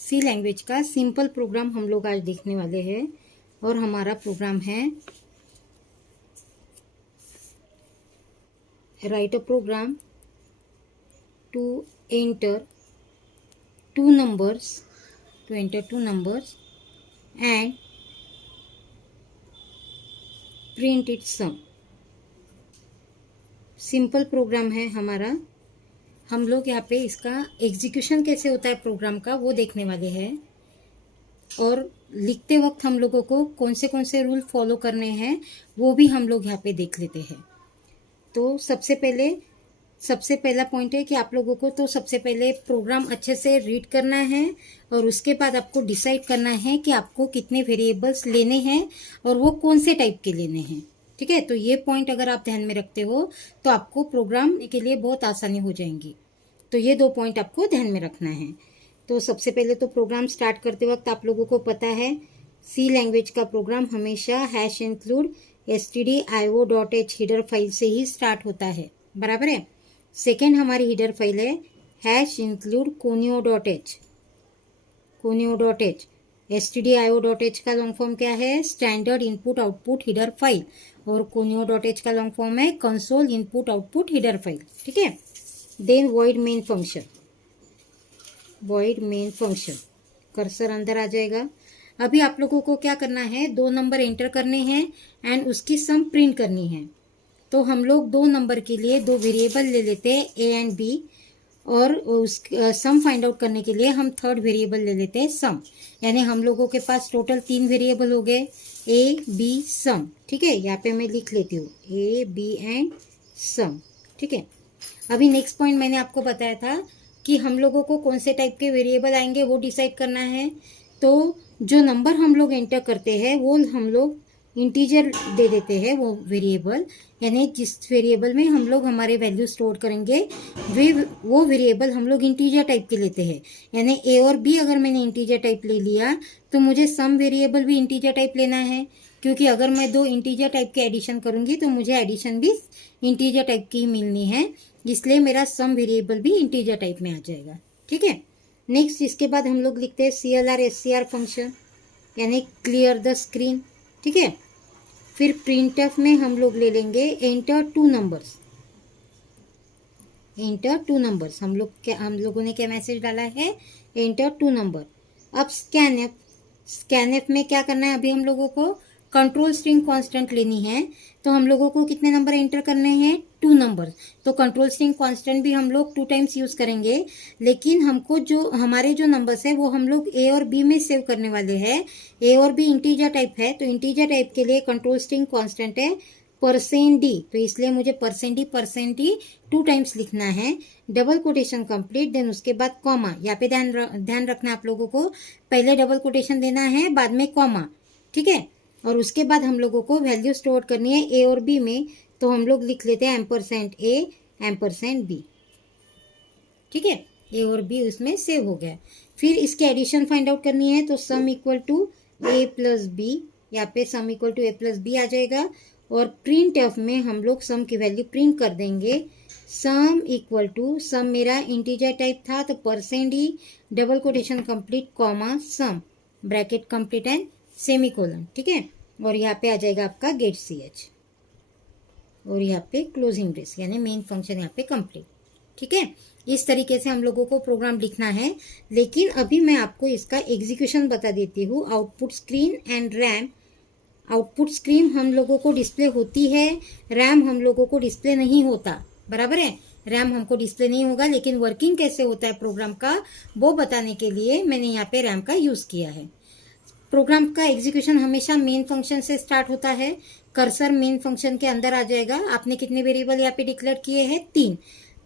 सी language का simple programme हम लोग आज देखने वाले हैं और हमारा प्रोग्राम है write a program to enter two numbers and print it sum. Simple program है हमारा। हम लोग यहाँ पे इसका एग्जीक्यूशन कैसे होता है प्रोग्राम का वो देखने वाले हैं और लिखते वक्त हम लोगों को कौन से रूल फॉलो करने हैं वो भी हम लोग यहाँ पे देख लेते हैं। तो सबसे पहला पॉइंट है कि आप लोगों को तो सबसे पहले प्रोग्राम अच्छे से रीड करना है और उसके बाद आपको डिसाइड करना है कि आपको कितने वेरिएबल्स लेने हैं और वो कौन से टाइप के लेने हैं। ठीक है, तो ये पॉइंट अगर आप ध्यान में रखते हो तो आपको प्रोग्राम के लिए बहुत आसानी हो जाएंगी। तो ये 2 पॉइंट आपको ध्यान में रखना है। तो सबसे पहले तो प्रोग्राम स्टार्ट करते वक्त आप लोगों को पता है सी लैंग्वेज का प्रोग्राम हमेशा #include stdio.h हीडर फाइल से ही स्टार्ट होता है, बराबर है। सेकेंड हमारी हीडर फाइल है #include conio.h। stdio.h का लॉन्ग फॉर्म क्या है? Standard input output header file. और conio.h का लॉन्ग फॉर्म है console input output header file. ठीक है। Then void main function cursor अंदर आ जाएगा। अभी आप लोगों को क्या करना है, 2 नंबर एंटर करने हैं एंड उसकी सम प्रिंट करनी है। तो हम लोग 2 नंबर के लिए 2 वेरिएबल ले लेते हैं ए एंड बी और उस सम फाइंड आउट करने के लिए हम थर्ड वेरिएबल ले लेते हैं सम। यानी हम लोगों के पास टोटल 3 वेरिएबल हो गए ए बी सम। ठीक है, यहाँ पे मैं लिख लेती हूँ ए बी एंड सम। ठीक है। अभी नेक्स्ट पॉइंट मैंने आपको बताया था कि हम लोगों को कौन से टाइप के वेरिएबल आएंगे वो डिसाइड करना है। तो जो नंबर हम लोग एंटर करते हैं वो हम लोग इंटीजर दे देते हैं वो वेरिएबल, यानी जिस वेरिएबल में हम लोग हमारे वैल्यू स्टोर करेंगे वो वेरिएबल हम लोग इंटीजर टाइप के लेते हैं। यानी ए और बी अगर मैंने इंटीजर टाइप ले लिया तो मुझे सम वेरिएबल भी इंटीजर टाइप लेना है, क्योंकि अगर मैं 2 इंटीजर टाइप के एडिशन करूंगी तो मुझे एडिशन भी इंटीजर टाइप की ही मिलनी है, इसलिए मेरा सम वेरिएबल भी इंटीजर टाइप में आ जाएगा। ठीक है। नेक्स्ट इसके बाद हम लोग लिखते हैं CLR SCR फंक्शन, यानी क्लियर द स्क्रीन। ठीक है। फिर प्रिंटफ में हम लोग ले लेंगे एंटर टू नंबर्स। हम लोगों ने क्या मैसेज डाला है? Enter 2 number. अब स्कैनएफ में क्या करना है? अभी हम लोगों को कंट्रोल स्ट्रिंग कांस्टेंट लेनी है। तो हम लोगों को कितने नंबर एंटर करने हैं? 2 नंबर। तो कंट्रोल स्ट्रिंग कांस्टेंट भी हम लोग 2 टाइम्स यूज करेंगे, लेकिन हमको हमारे जो नंबर्स है वो हम लोग ए और बी में सेव करने वाले हैं। ए और बी इंटीजर टाइप है, तो इंटीजर टाइप के लिए कंट्रोल स्ट्रिंग कांस्टेंट है %d। तो इसलिए मुझे %d 2 टाइम्स लिखना है। डबल कोटेशन कंप्लीट, देन उसके बाद कॉमा। यहाँ पे ध्यान रखना आप लोगों को, पहले डबल कोटेशन देना है, बाद में कॉमा। ठीक है। और उसके बाद हम लोगों को वैल्यू स्टोर करनी है ए और बी में, तो हम लोग लिख लेते हैं %a %b। ठीक है, ए और बी उसमें सेव हो गया। फिर इसके एडिशन फाइंड आउट करनी है, तो sum equal to a plus b. यहाँ पे sum equal to a plus b आ जाएगा और प्रिंट एफ में हम लोग सम की वैल्यू प्रिंट कर देंगे। सम इक्वल टू, सम मेरा इंटीजर टाइप था तो %d double quotation complete comma some bracket complete and semicolon. ठीक है। और यहाँ पे आ जाएगा आपका गेट ch और यहाँ पे क्लोजिंग ब्रेस, यानी मेन फंक्शन यहाँ पे कंप्लीट। ठीक है। इस तरीके से हम लोगों को प्रोग्राम लिखना है। लेकिन अभी मैं आपको इसका एग्जीक्यूशन बता देती हूँ। Output screen and RAM. Output screen हम लोगों को डिस्प्ले होती है, रैम हम लोगों को डिस्प्ले नहीं होता, बराबर है। रैम हमको डिस्प्ले नहीं होगा, लेकिन वर्किंग कैसे होता है प्रोग्राम का वो बताने के लिए मैंने यहाँ पे रैम का यूज किया है। प्रोग्राम का एग्जीक्यूशन हमेशा मेन फंक्शन से स्टार्ट होता है। कर्सर मेन फंक्शन के अंदर आ जाएगा। आपने कितने वेरिएबल यहाँ पे डिक्लेयर किए हैं? 3।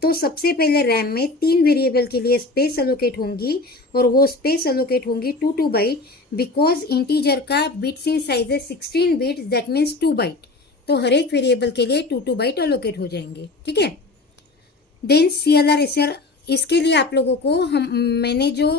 तो सबसे पहले रैम में 3 वेरिएबल के लिए स्पेस एलोकेट होंगी और वो स्पेस एलोकेट होंगी 2 बाइट, बिकॉज इंटीजर का बिट्स इन साइज है 16 बिट्स, दैट मीन्स 2 बाइट। तो हर एक वेरिएबल के लिए 2 बाइट एलोकेट हो जाएंगे। ठीक है। देन CLR SCR इसके लिए आप लोगों को मैंने जो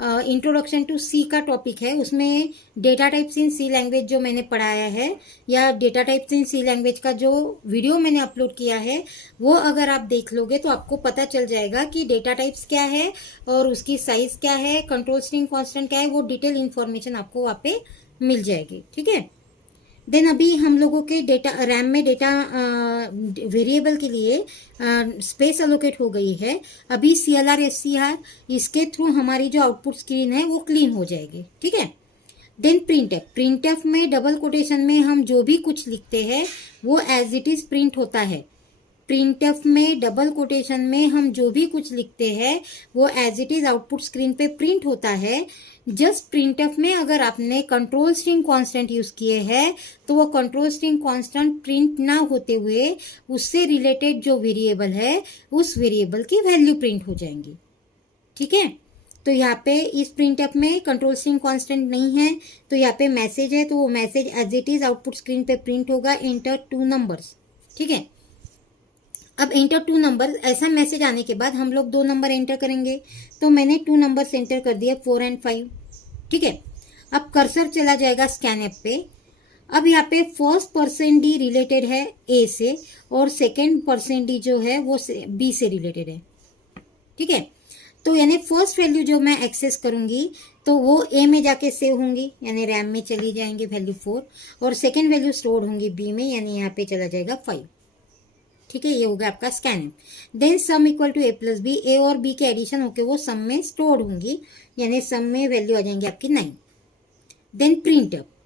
इंट्रोडक्शन टू सी का टॉपिक है उसमें data types in C language जो मैंने पढ़ाया है, या data types in C language का जो वीडियो मैंने अपलोड किया है, वो अगर आप देख लोगे तो आपको पता चल जाएगा कि डेटा टाइप्स क्या है और उसकी साइज क्या है, कंट्रोल स्ट्रिंग कांस्टेंट क्या है, वो डिटेल इन्फॉर्मेशन आपको वहाँ पे मिल जाएगी। ठीक है। देन अभी हम लोगों के डेटा रैम में डेटा वेरिएबल के लिए स्पेस अलोकेट हो गई है। अभी CLR SCR इसके थ्रू हमारी जो आउटपुट स्क्रीन है वो क्लीन हो जाएगी। ठीक है। देन प्रिंटफ में डबल कोटेशन में हम जो भी कुछ लिखते हैं वो एज इट इज प्रिंट होता है। प्रिंटफ में डबल कोटेशन में हम जो भी कुछ लिखते हैं वो as it is output screen पे प्रिंट होता है। जस्ट प्रिंटफ में अगर आपने कंट्रोल स्ट्रिंग कांस्टेंट यूज किए हैं तो वो कंट्रोल स्ट्रिंग कांस्टेंट प्रिंट ना होते हुए उससे रिलेटेड जो वेरिएबल है उस वेरिएबल की वैल्यू प्रिंट हो जाएंगी। ठीक है। तो यहाँ पे इस प्रिंटअप में कंट्रोल स्ट्रिंग कांस्टेंट नहीं है, तो यहाँ पे मैसेज है तो वो message as it is output screen पे प्रिंट होगा, एंटर 2 नंबर्स। ठीक है। अब एंटर 2 नंबर, ऐसा मैसेज आने के बाद हम लोग 2 नंबर एंटर करेंगे, तो मैंने 2 नंबर्स एंटर कर दिया 4 एंड 5। ठीक है। अब कर्सर चला जाएगा स्कैन ऐप पे। अब यहाँ पे फर्स्ट %d रिलेटेड है ए से और सेकेंड %d जो है वो बी से रिलेटेड है। ठीक है। तो यानी फर्स्ट वैल्यू जो मैं एक्सेस करूंगी तो वो ए में जाके सेव होंगी, यानी रैम में चली जाएंगी वैल्यू 4, और सेकेंड वैल्यू स्टोर होंगी बी में, यानी यहाँ पे चला जाएगा 5। ठीक है। ये होगा आपका scan. Then sum equal to A+B, A और बी के एडिशन होके वो सम में स्टोर होंगी, यानी सम में वैल्यू आ जाएंगी आपकी 9। देन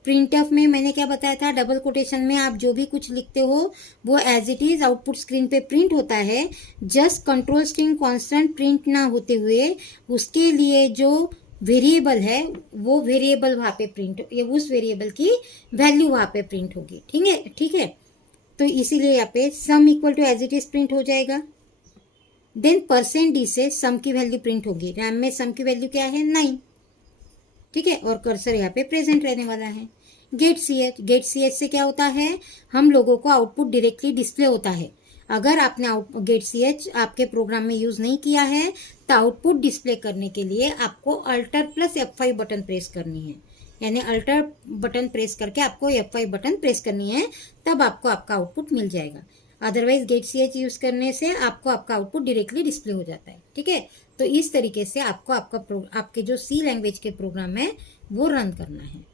प्रिंटअप में मैंने क्या बताया था, डबल कोटेशन में आप जो भी कुछ लिखते हो वो as it is output screen पे प्रिंट होता है। Just control string constant print ना होते हुए उसके लिए जो वेरिएबल है वो वेरिएबल वहां पे प्रिंट, उस वेरिएबल की वैल्यू वहां पे प्रिंट होगी। ठीक है। ठीक है। तो इसीलिए यहाँ पे sum equal to as it is print हो जाएगा। देन %d से सम की वैल्यू प्रिंट होगी। रैम में सम की वैल्यू क्या है, 9। ठीक है। और कर्सर यहाँ पे प्रेजेंट रहने वाला है। गेट सी एच से क्या होता है, हम लोगों को आउटपुट डायरेक्टली डिस्प्ले होता है। अगर आपने गेट सी एच आपके प्रोग्राम में यूज नहीं किया है तो आउटपुट डिस्प्ले करने के लिए आपको Alt+F5 बटन प्रेस करनी है, यानी अल्टर बटन प्रेस करके आपको F5 बटन प्रेस करनी है, तब आपको आपका आउटपुट मिल जाएगा। Otherwise get C H use करने से आपको आपका आउटपुट डायरेक्टली डिस्प्ले हो जाता है। ठीक है। तो इस तरीके से आपको आपके जो सी लैंग्वेज के प्रोग्राम है वो रन करना है।